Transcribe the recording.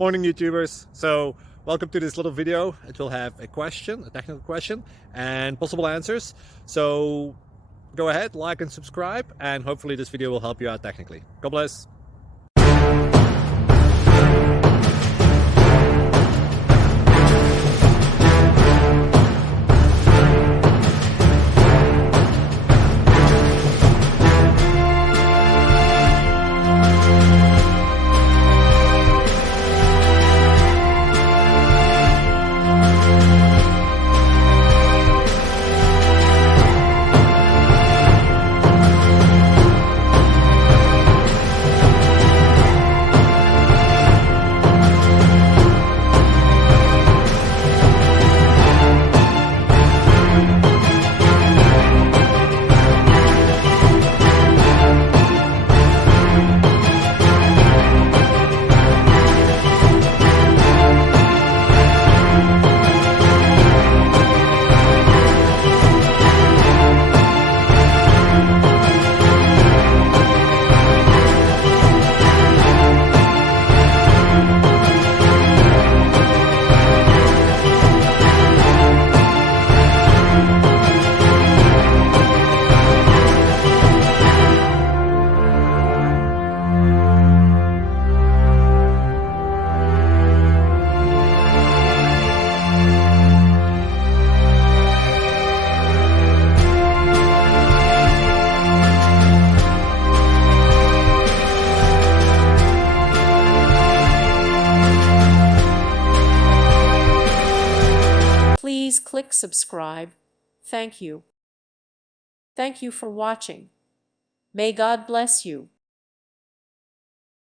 Morning YouTubers. So welcome to this little video. It will have a question, a technical question, and possible answers. So go ahead, like and subscribe, and hopefully this video will help you out technically. God bless. Please click subscribe. Thank you. Thank you for watching. May God bless you.